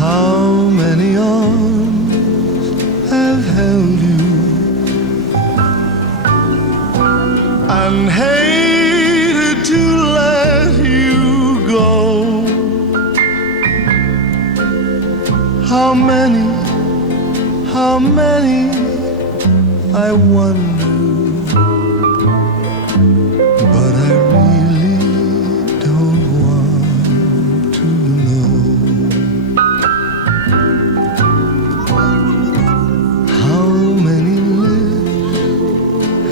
How many arms have held you and hated to let you go? How many, I wonder, but I really don't want to know. How many lips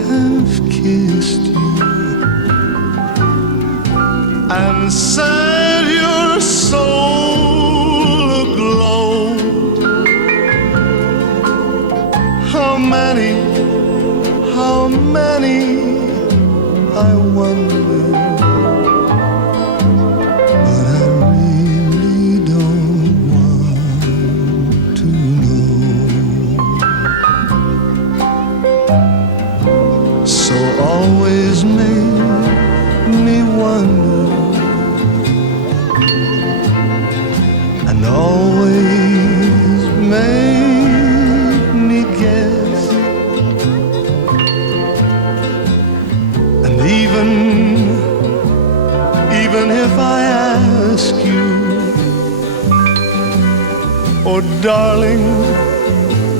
have kissed you and set your soul aglow? How many, I wonder, but I really don't want to know. So always make me wonder, and always make me guess, and even if I ask you, oh darling,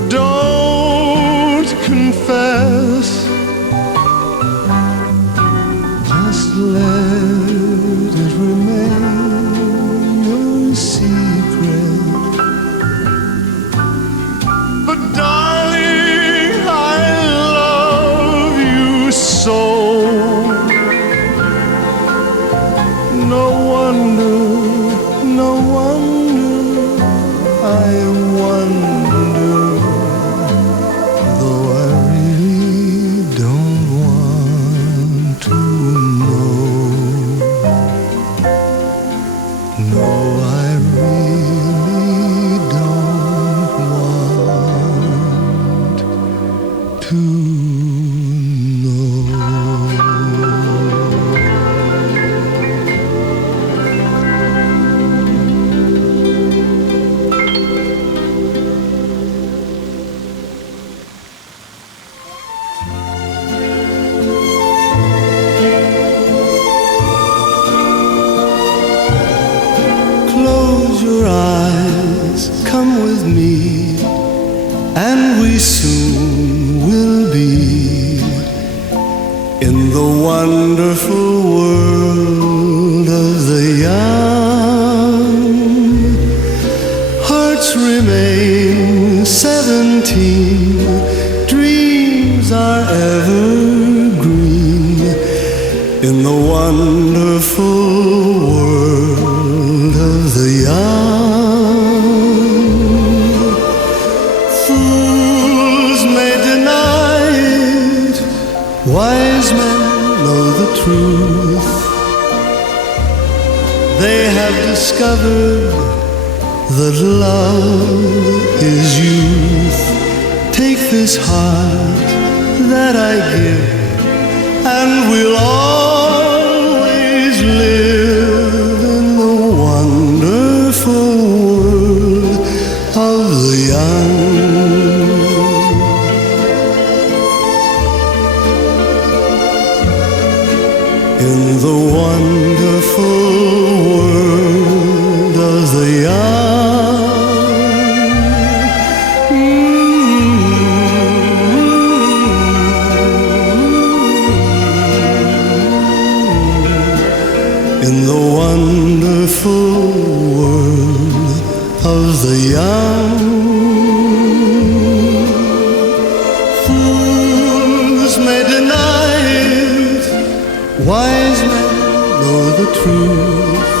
don't confess, just let it remain your secret. But darling, I love you so. No wonder, I wonder, though I really don't want to know. No, I really don't want to know. Close your eyes, come with me, and we soon will be in the wonderful world of the young. Hearts remain 17, dreams are evergreen in the wonderful world of the young. Fools may deny it, wise men know the truth. They have discovered that love is youth. Take this heart that I give, and we'll always live in the wonderful world of the young. In the wonderful world of the young. In the wonderful world of the young. Fools may deny it, wise men know the truth.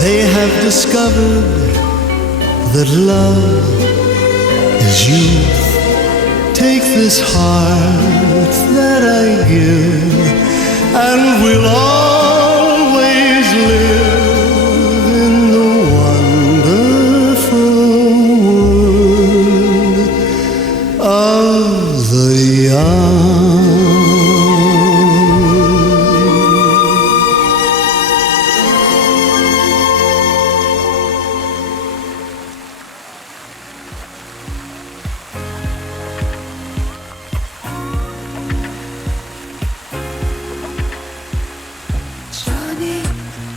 They have discovered that love is youth. Take this heart that I give, and we'll always live in the wonderful world of the Johnny,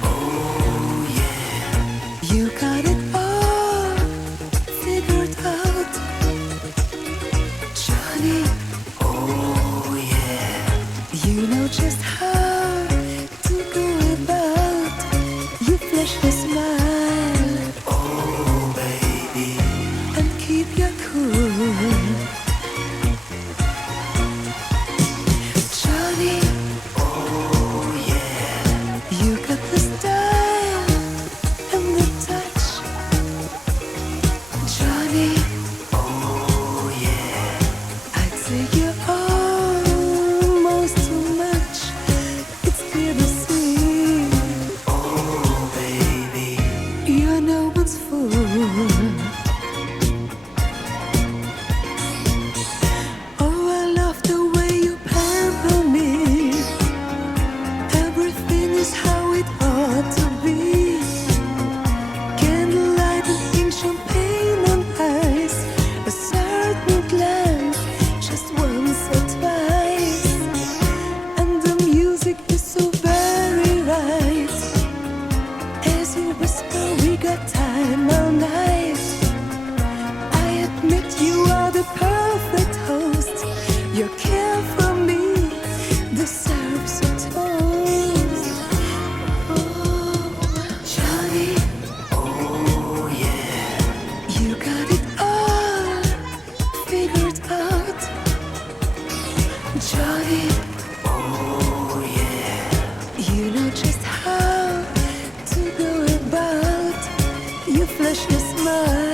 oh yeah, you got it all figured out. Johnny, oh yeah, you know just how to go about. You flash the smile, oh baby, and keep your cool. Johnny, oh yeah, you got the style and the touch. Johnny, oh yeah, I'd say you're almost too much. It's clear to see, oh baby, you're no one's fool. Oh, I love the way you pamper me. Everything is how it ought to be. Candlelight and pink champagne on ice. A certain glance, just once or twice. And the music is so very right. As you whisper, we got time all night. I admit you are the perfect host. Your care for me deserves a toast. Oh, Johnny, oh yeah, you got it all figured out. Johnny, oh yeah, you know just how to go about. You flash your smile.